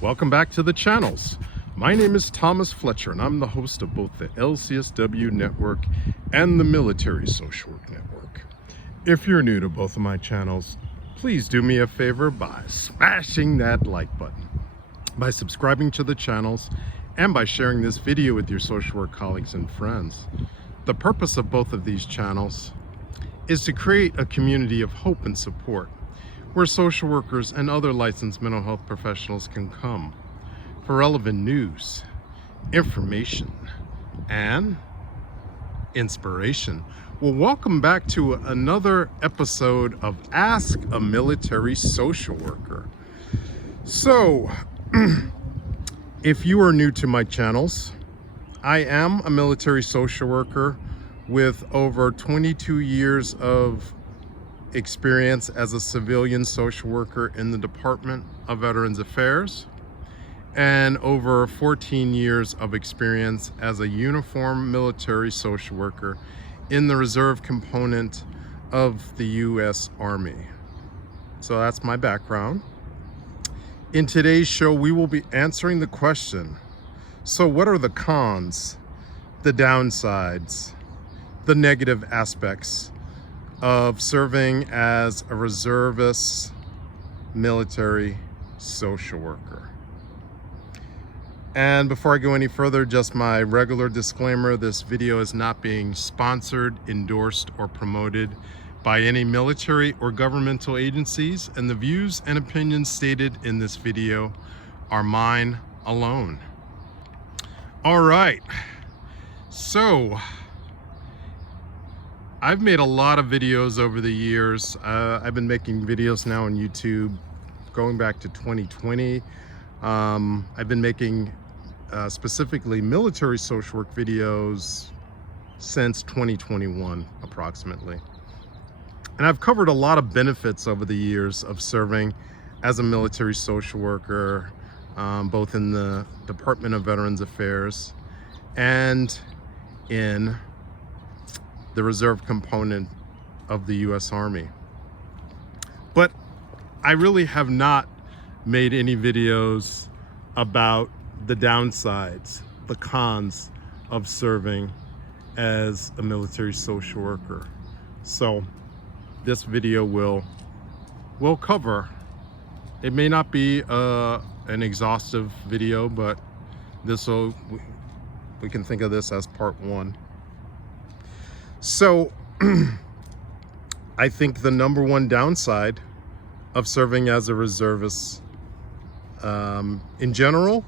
Welcome back to the channels. My name is Thomas Fletcher and I'm the host of both the LCSW network and the Military Social Work Network. If you're new to both of my channels, please do me a favor by smashing that like button, by subscribing to the channels, and by sharing this video with your social work colleagues and friends. The purpose of both of these channels is to create a community of hope and support where social workers and other licensed mental health professionals can come for relevant news, information, and inspiration. Well, welcome back to another episode of Ask a Military Social Worker. So, if you are new to my channels, I am a military social worker with over 22 years of experience as a civilian social worker in the Department of Veterans Affairs and over 14 years of experience as a uniformed military social worker in the reserve component of the U.S. Army. So that's my background. In today's show, we will be answering the question, so what are the cons, the downsides, the negative aspects of serving as a reservist military social worker? And before I go any further, just my regular disclaimer: this video is not being sponsored, endorsed, or promoted by any military or governmental agencies, and the views and opinions stated in this video are mine alone. All right, so I've made a lot of videos over the years. I've been making videos now on YouTube going back to 2020. I've been making specifically military social work videos since 2021 approximately. And I've covered a lot of benefits over the years of serving as a military social worker, both in the Department of Veterans Affairs and in the reserve component of the U.S. Army. But I really have not made any videos about the downsides, the cons of serving as a military social worker. So this video will cover, it may not be an exhaustive video, but we can think of this as part one. So I think the number one downside of serving as a reservist in general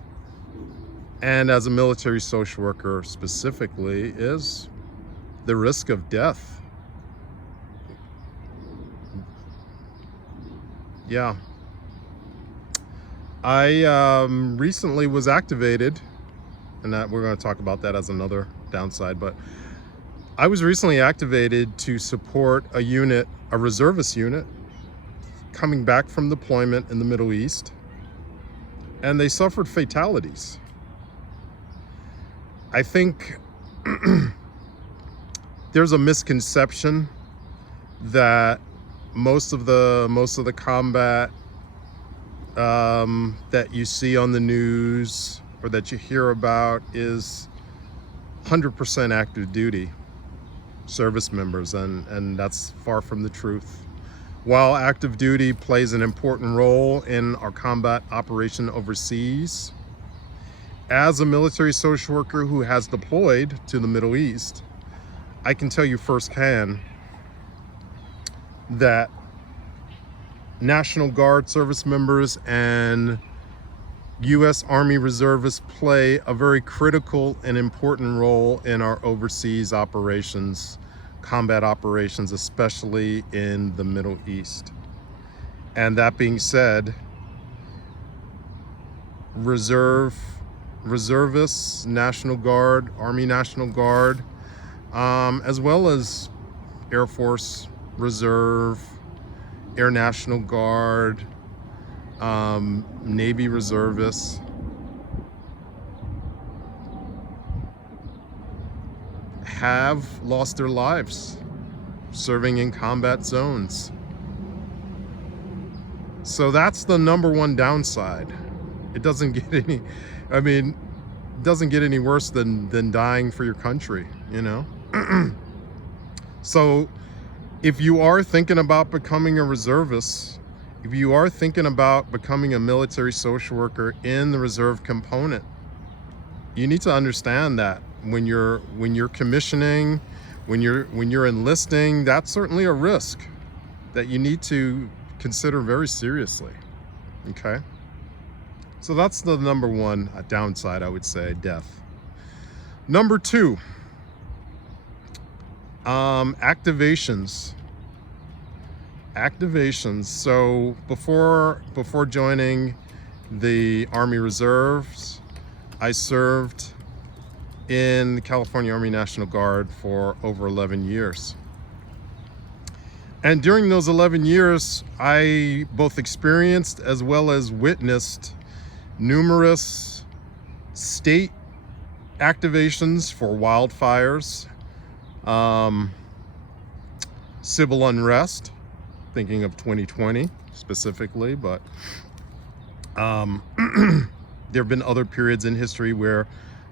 and as a military social worker specifically is the risk of death. Yeah. I recently was activated, and that we're going to talk about that as another downside, but I was recently activated to support a unit, a reservist unit, coming back from deployment in the Middle East, and they suffered fatalities. I think there's a misconception that most of the combat that you see on the news or that you hear about is 100% active duty service members, and that's far from the truth. While active duty plays an important role in our combat operation overseas, as a military social worker who has deployed to the Middle East, I can tell you firsthand that National Guard service members and U.S. Army reservists play a very critical and important role in our overseas operations, combat operations, especially in the Middle East. And that being said, reservists, National Guard, Army National Guard, as well as Air Force Reserve, Air National Guard, Navy reservists, have lost their lives serving in combat zones. So that's the number one downside. It doesn't get any, I mean, it doesn't get any worse than dying for your country, you know? So if you are thinking about becoming a reservist, if you are thinking about becoming a military social worker in the reserve component, you need to understand that when you're commissioning, when you're enlisting, that's certainly a risk that you need to consider very seriously. Okay, so that's the number one downside, I would say, death. Number two, activations. So before joining the Army Reserves, I served in the California Army National Guard for over 11 years. And during those 11 years, I both experienced as well as witnessed numerous state activations for wildfires, civil unrest, thinking of 2020 specifically, but there have been other periods in history where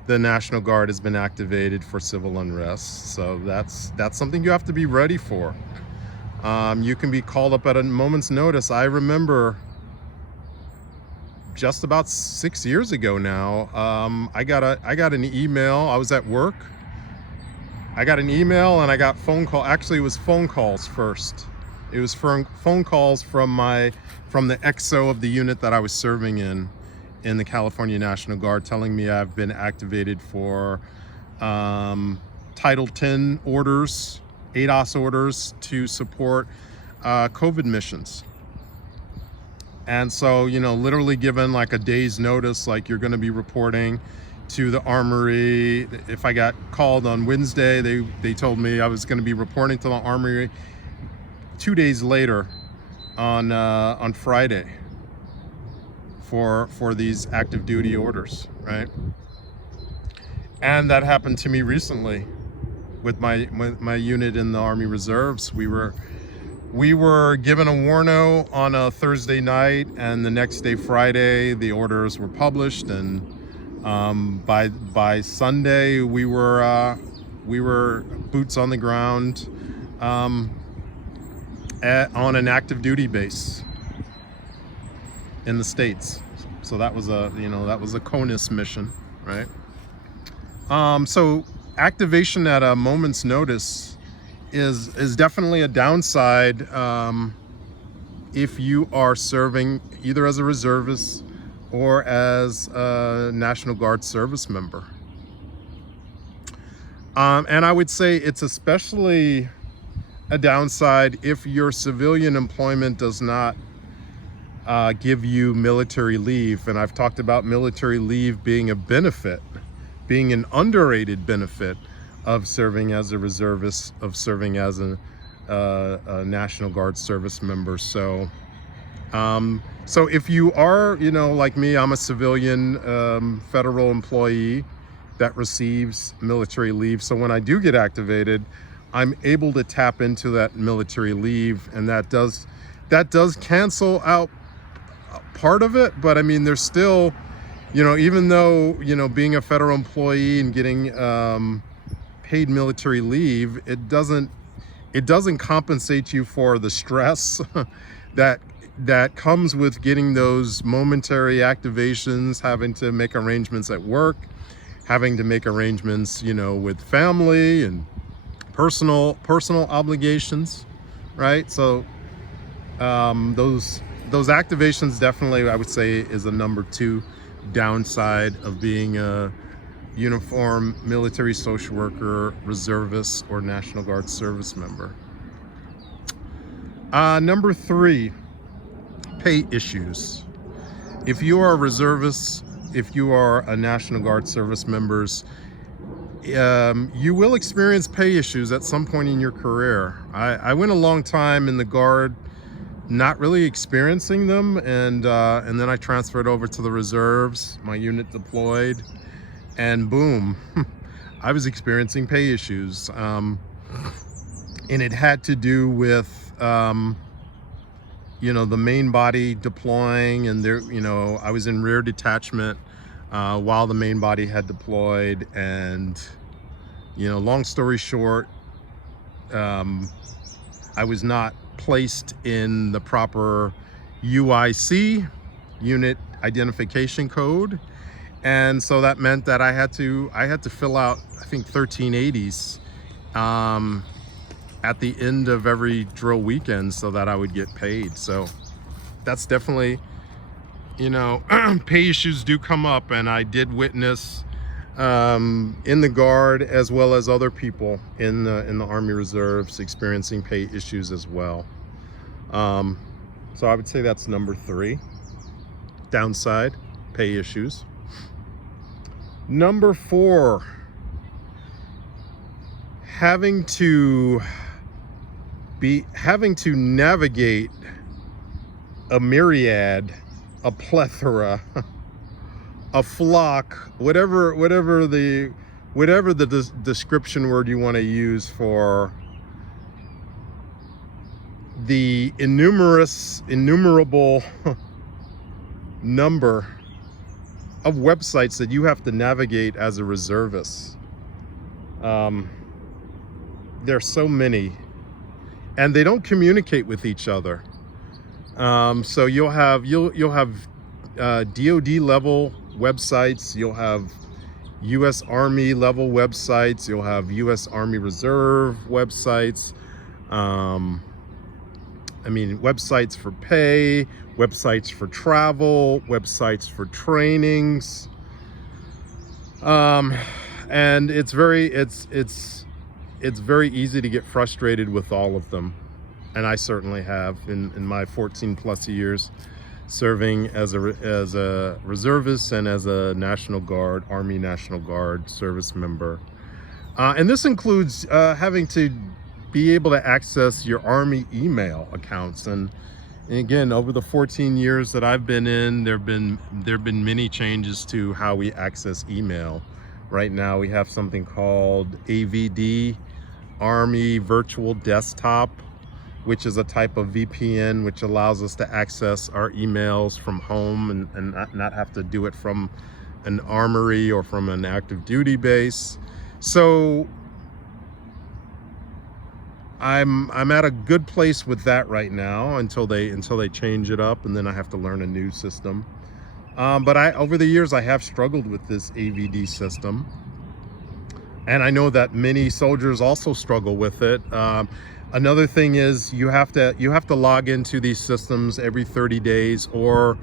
the National Guard has been activated for civil unrest. So that's something you have to be ready for. You can be called up at a moment's notice. I remember just about 6 years ago now, I got an email. I was at work. I got an email and I got phone call. Actually, it was phone calls first. It was phone calls from the XO of the unit that I was serving in the California National Guard, telling me I've been activated for Title 10 orders, ADOS orders to support COVID missions. And so, you know, literally given like a day's notice, like you're going to be reporting to the Armory. If I got called on Wednesday, they told me I was going to be reporting to the Armory 2 days later on Friday for these active duty orders, right? And that happened to me recently with my unit in the Army Reserves. We were given a warno on a Thursday night, and the next day, Friday, the orders were published, and by Sunday we were boots on the ground on an active duty base in the States. So that was a CONUS mission, right? So activation at a moment's notice is definitely a downside if you are serving either as a reservist or as a National Guard service member. And I would say it's especially a downside if your civilian employment does not give you military leave. And I've talked about military leave being a benefit, being an underrated benefit of serving as a reservist, of serving as a National Guard service member. So if you are, like me, I'm a civilian federal employee that receives military leave. So when I do get activated, I'm able to tap into that military leave, and that does cancel out part of it. But I mean, there's still, even though, being a federal employee and getting paid military leave, it doesn't compensate you for the stress that comes with getting those momentary activations, having to make arrangements at work, having to make arrangements, with family and personal obligations, right? So those activations definitely, I would say, is a number two downside of being a uniform military social worker, reservist, or National Guard service member. Number three, pay issues. If you are a reservist, if you are a National Guard service members, you will experience pay issues at some point in your career. I went a long time in the Guard not really experiencing them, and then I transferred over to the Reserves, my unit deployed, and boom, I was experiencing pay issues. And it had to do with you know, the main body deploying, and there, you know, I was in rear detachment while the main body had deployed. And, you know, long story short, I was not placed in the proper UIC, unit identification code. And so that meant that I had to fill out, I think, 1380s at the end of every drill weekend so that I would get paid. So that's definitely, you know, pay issues do come up, and I did witness in the Guard, as well as other people in the Army Reserves, experiencing pay issues as well. So I would say that's number 3, downside, pay issues. Number 4, having to navigate a myriad, a plethora, a flock, whatever the description word you want to use for the innumerable number of websites that you have to navigate as a reservist. There's so many, and they don't communicate with each other. So you'll have DoD level websites, you'll have USARMY level websites, you'll have US Army Reserve websites. I mean, websites for pay, websites for travel, websites for trainings, and it's very easy to get frustrated with all of them, and I certainly have in my 14 plus years serving as a reservist and as a National Guard, Army National Guard service member, and this includes having to be able to access your Army email accounts. And again, over the 14 years that I've been in, there have been many changes to how we access email. Right now we have something called AVD, Army Virtual Desktop, which is a type of VPN which allows us to access our emails from home and not have to do it from an armory or from an active duty base. So I'm at a good place with that right now until they change it up, and then I have to learn a new system. But over the years I have struggled with this AVD system, and I know that many soldiers also struggle with it. Another thing is you have to log into these systems every 30 days, or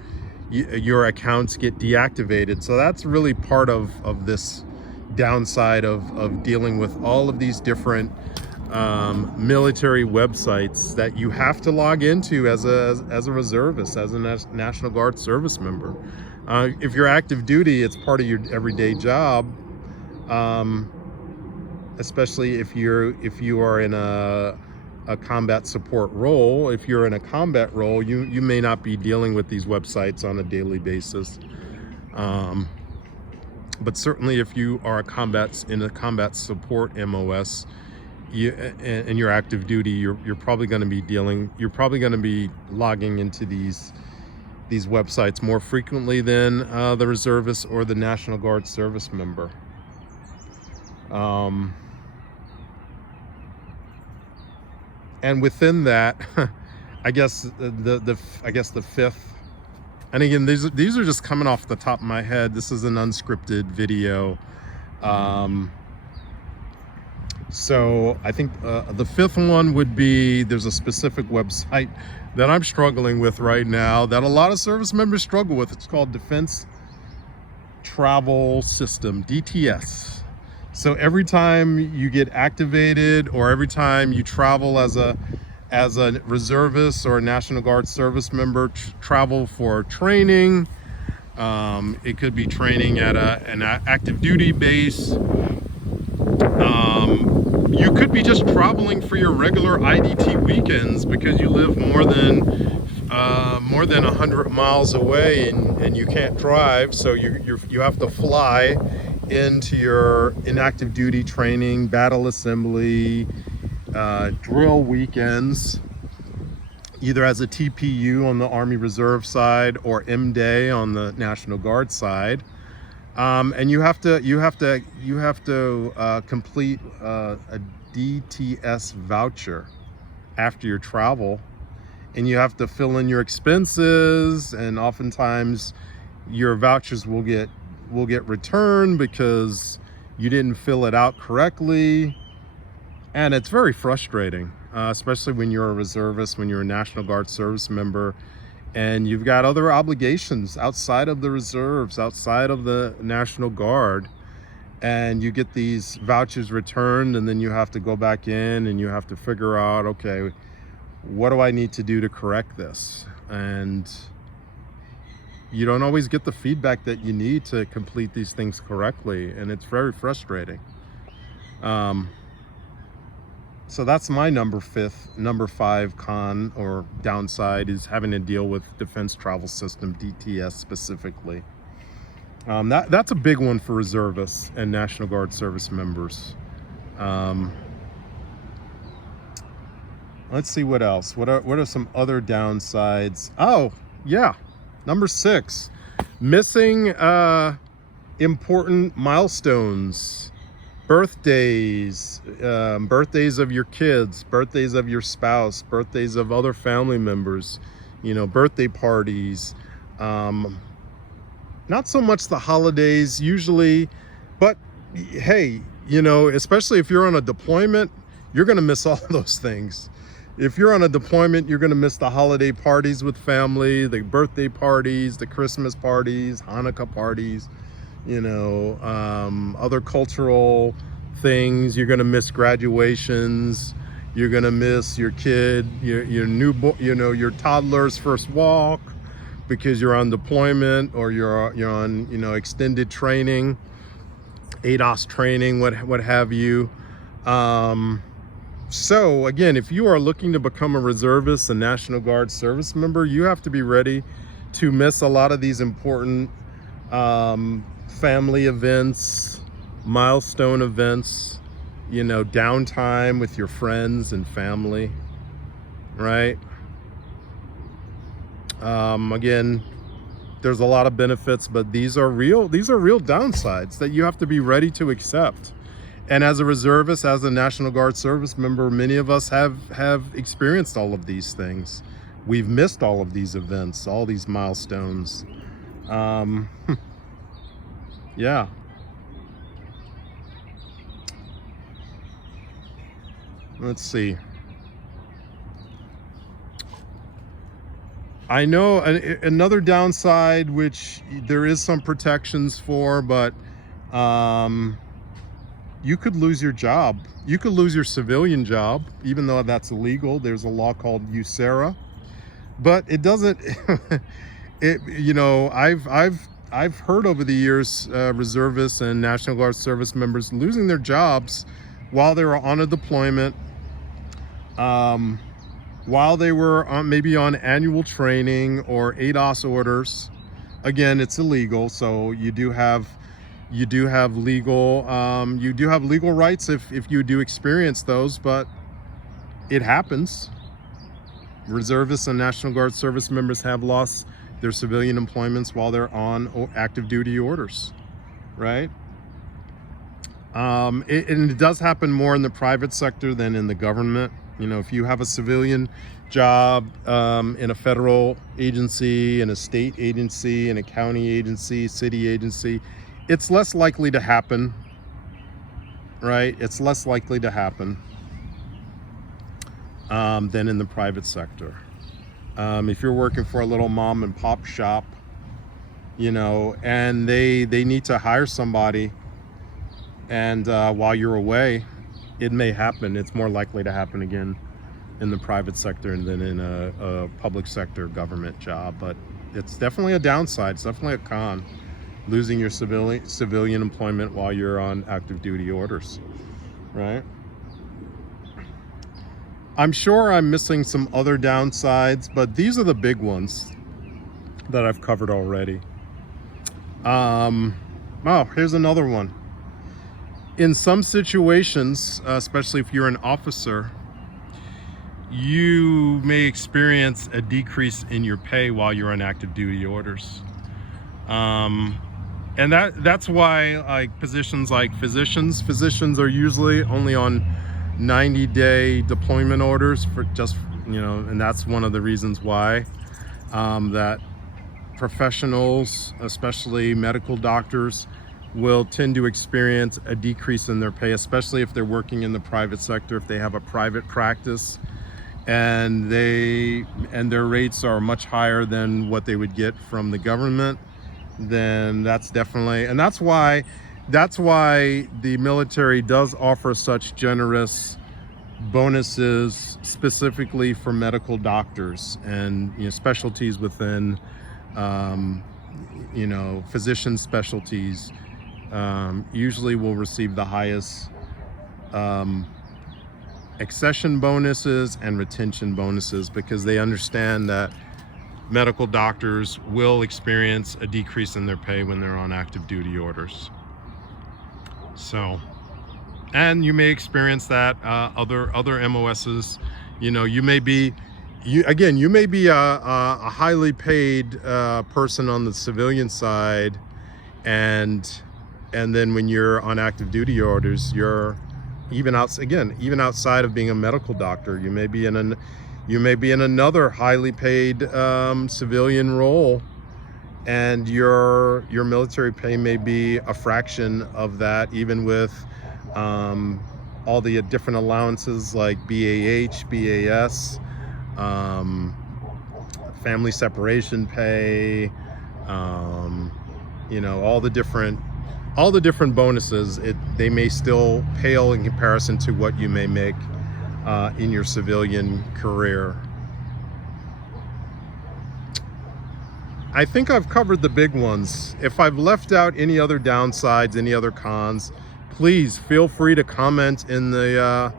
your accounts get deactivated. So that's really part of this downside of dealing with all of these different military websites that you have to log into as a reservist, as a National Guard service member. If you're active duty, it's part of your everyday job, especially if you are in a combat support role. If you're in a combat role, you may not be dealing with these websites on a daily basis. But certainly if you are in a combat support MOS, and you're active duty, you're probably going to be logging into these websites more frequently than the reservist or the National Guard service member. And within that, I guess the fifth, and again, these are just coming off the top of my head. This is an unscripted video. So I think the fifth one would be, there's a specific website that I'm struggling with right now that a lot of service members struggle with. It's called Defense Travel System, DTS. So every time you get activated, or every time you travel as a reservist or a National Guard service member, travel for training, it could be training at an active duty base. You could be just traveling for your regular IDT weekends because you live more than 100 miles away and you can't drive, so you have to fly into your inactive duty training, battle assembly, drill weekends. either as a TPU on the Army Reserve side or MDay on the National Guard side. And you have to complete a DTS voucher after your travel, and you have to fill in your expenses, and oftentimes your vouchers will get returned because you didn't fill it out correctly. And it's very frustrating, especially when you're a reservist, when you're a National Guard service member, and you've got other obligations outside of the reserves, outside of the National Guard, and you get these vouchers returned, and then you have to go back in and you have to figure out, okay, what do I need to do to correct this? And you don't always get the feedback that you need to complete these things correctly, and it's very frustrating. So that's my number 5 con or downside, is having to deal with Defense Travel System, DTS specifically. That's a big one for reservists and National Guard service members. Let's see what else. What are some other downsides? Oh, yeah. Number 6, missing important milestones. Birthdays, birthdays of your kids, birthdays of your spouse, birthdays of other family members, birthday parties. Not so much the holidays usually, but hey, especially if you're on a deployment, you're going to miss all those things. If you're on a deployment, you're going to miss the holiday parties with family, the birthday parties, the Christmas parties, Hanukkah parties, other cultural things. You're going to miss graduations. You're going to miss your kid, your toddler's first walk, because you're on deployment, or you're on, extended training, ADOS training, what have you. So again, if you are looking to become a reservist, a National Guard service member, you have to be ready to miss a lot of these important family events, milestone events, downtime with your friends and family, right? Again, there's a lot of benefits, but these are real downsides that you have to be ready to accept. And as a reservist, as a National Guard service member, many of us have experienced all of these things. We've missed all of these events, all these milestones. Yeah. Let's see. I know another downside, which there is some protections for, but you could lose your job. You could lose your civilian job, even though that's illegal. There's a law called USARMY, but it doesn't. I've heard over the years reservists and National Guard service members losing their jobs while they were on a deployment, while they were maybe on annual training or ADOS orders. Again, it's illegal, so you do have legal rights if you do experience those, but it happens. Reservists and National Guard service members have lost their civilian employments while they're on active duty orders, right? And it does happen more in the private sector than in the government. If you have a civilian job in a federal agency, in a state agency, in a county agency, city agency, it's less likely to happen, right? It's less likely to happen than in the private sector. If you're working for a little mom and pop shop, and they need to hire somebody, and while you're away, it may happen. It's more likely to happen again in the private sector than in a public sector government job. But it's definitely a downside. It's definitely a con, losing your civilian employment while you're on active duty orders, right? I'm sure I'm missing some other downsides, but these are the big ones that I've covered already. Oh, here's another one. In some situations, especially if you're an officer, you may experience a decrease in your pay while you're on active duty orders. And that's why, like, positions like physicians are usually only on 90-day deployment orders for just, you know, and that's one of the reasons why that professionals, especially medical doctors, will tend to experience a decrease in their pay, especially if they're working in the private sector, if they have a private practice and their rates are much higher than what they would get from the government. Then that's definitely, and that's why the military does offer such generous bonuses specifically for medical doctors and, you know, specialties within, you know, physician specialties usually will receive the highest accession bonuses and retention bonuses, because they understand that medical doctors will experience a decrease in their pay when they're on active duty orders. So, and you may experience that other MOSs, you know, you may be a highly paid person on the civilian side, and then when you're on active duty orders, you're even outside of being a medical doctor, you may be in another highly paid civilian role, and your military pay may be a fraction of that, even with all the different allowances like BAH, BAS, family separation pay, you know, all the different bonuses. They may still pale in comparison to what you may make in your civilian career. I think I've covered the big ones. If I've left out any other downsides, any other cons, please feel free to comment in the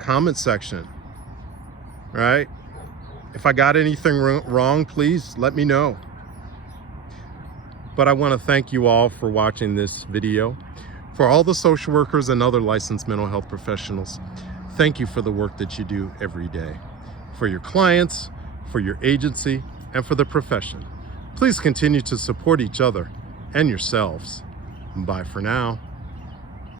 comment section. Right? If I got anything wrong, please let me know. But I want to thank you all for watching this video. For all the social workers and other licensed mental health professionals, thank you for the work that you do every day. For your clients, for your agency, and for the profession. Please continue to support each other and yourselves. Bye for now.